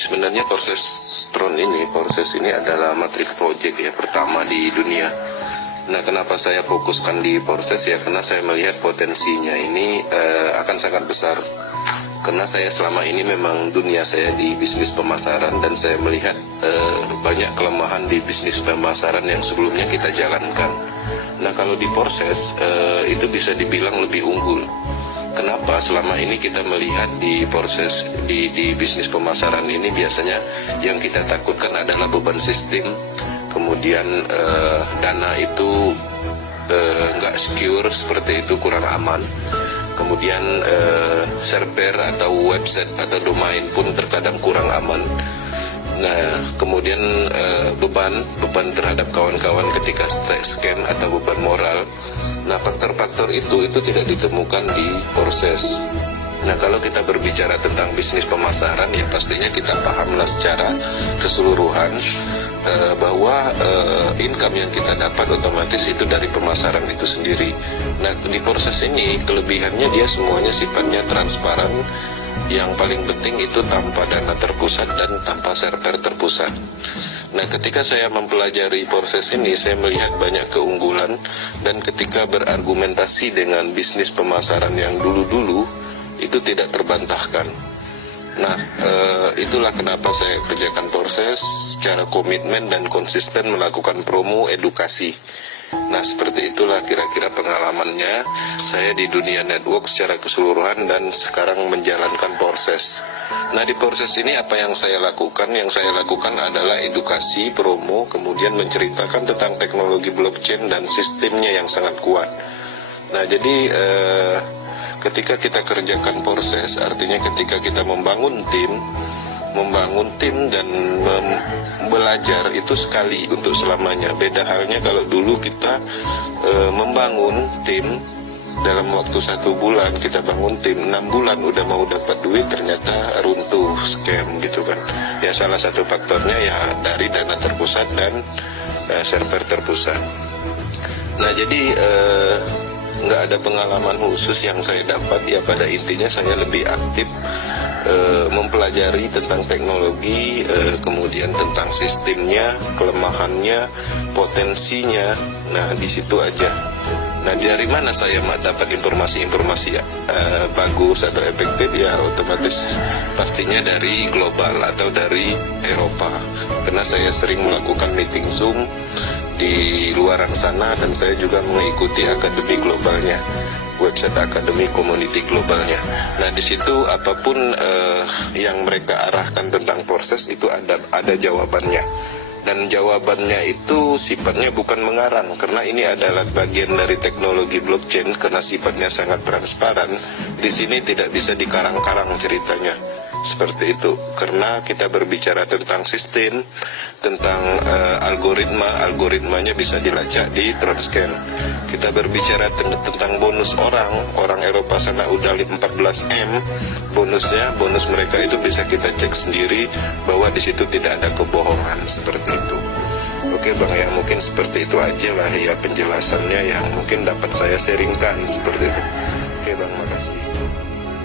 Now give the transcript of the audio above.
Sebenarnya proses ini adalah matrix project ya, pertama di dunia. Nah, kenapa saya fokuskan di proses ya, karena saya melihat potensinya ini akan sangat besar. Karena saya selama ini memang dunia saya di bisnis pemasaran, dan saya melihat banyak kelemahan di bisnis pemasaran yang sebelumnya kita jalankan. Nah, kalau di proses itu bisa dibilang lebih unggul. Kenapa? Selama ini kita melihat di proses di bisnis pemasaran ini biasanya yang kita takutkan adalah beban sistem, kemudian dana itu nggak secure, seperti itu, kurang aman. Kemudian server atau website atau domain pun terkadang kurang aman. Nah, kemudian beban terhadap kawan-kawan ketika scan atau beban moral. Nah, faktor-faktor itu tidak ditemukan di proses. Nah, kalau kita berbicara tentang bisnis pemasaran ya pastinya kita pahamlah secara keseluruhan bahwa income yang kita dapat otomatis itu dari pemasaran itu sendiri. Nah, di proses ini kelebihannya dia semuanya sifatnya transparan. Yang paling penting itu tanpa dana terpusat dan tanpa server terpusat. Nah, ketika saya mempelajari proses ini, saya melihat banyak keunggulan, dan ketika berargumentasi dengan bisnis pemasaran yang dulu-dulu, itu tidak terbantahkan. Nah, itulah kenapa saya kerjakan proses secara komitmen dan konsisten melakukan promo edukasi. Nah, seperti itulah kira-kira pengalamannya saya di dunia network secara keseluruhan dan sekarang menjalankan proses. Nah, di proses ini apa yang saya lakukan? Yang saya lakukan adalah edukasi, promo, kemudian menceritakan tentang teknologi blockchain dan sistemnya yang sangat kuat. Nah, jadi ketika kita kerjakan proses, artinya ketika kita membangun tim dan belajar itu sekali untuk selamanya. Beda halnya kalau dulu kita membangun tim dalam waktu 1 bulan, kita bangun tim 6 bulan udah mau dapat duit, ternyata runtuh, scam gitu kan. Ya, salah satu faktornya ya dari dana terpusat dan server terpusat. Nah, jadi nggak ada pengalaman khusus yang saya dapat ya, pada intinya saya lebih aktif mempelajari tentang teknologi, kemudian tentang sistemnya, kelemahannya, potensinya. Nah, di situ aja. Nah, dari mana saya dapat informasi-informasi bagus atau efektif? Ya, otomatis pastinya dari global atau dari Eropa, karena saya sering melakukan meeting Zoom di luar sana, dan saya juga mengikuti akademi globalnya, website akademi community globalnya. Nah, di situ apapun yang mereka arahkan tentang proses itu ada jawabannya, dan jawabannya itu sifatnya bukan mengarang, karena ini adalah bagian dari teknologi blockchain. Karena sifatnya sangat transparan, di sini tidak bisa dikarang-karang ceritanya. Seperti itu, karena kita berbicara tentang sistem, tentang algoritmanya bisa dilacak di Tronscan. Kita berbicara tentang bonus orang Eropa sana udah 14M bonus mereka itu bisa kita cek sendiri bahwa di situ tidak ada kebohongan, seperti itu. Oke Bang, ya mungkin seperti itu aja lah ya penjelasannya yang mungkin dapat saya sharingkan, seperti itu.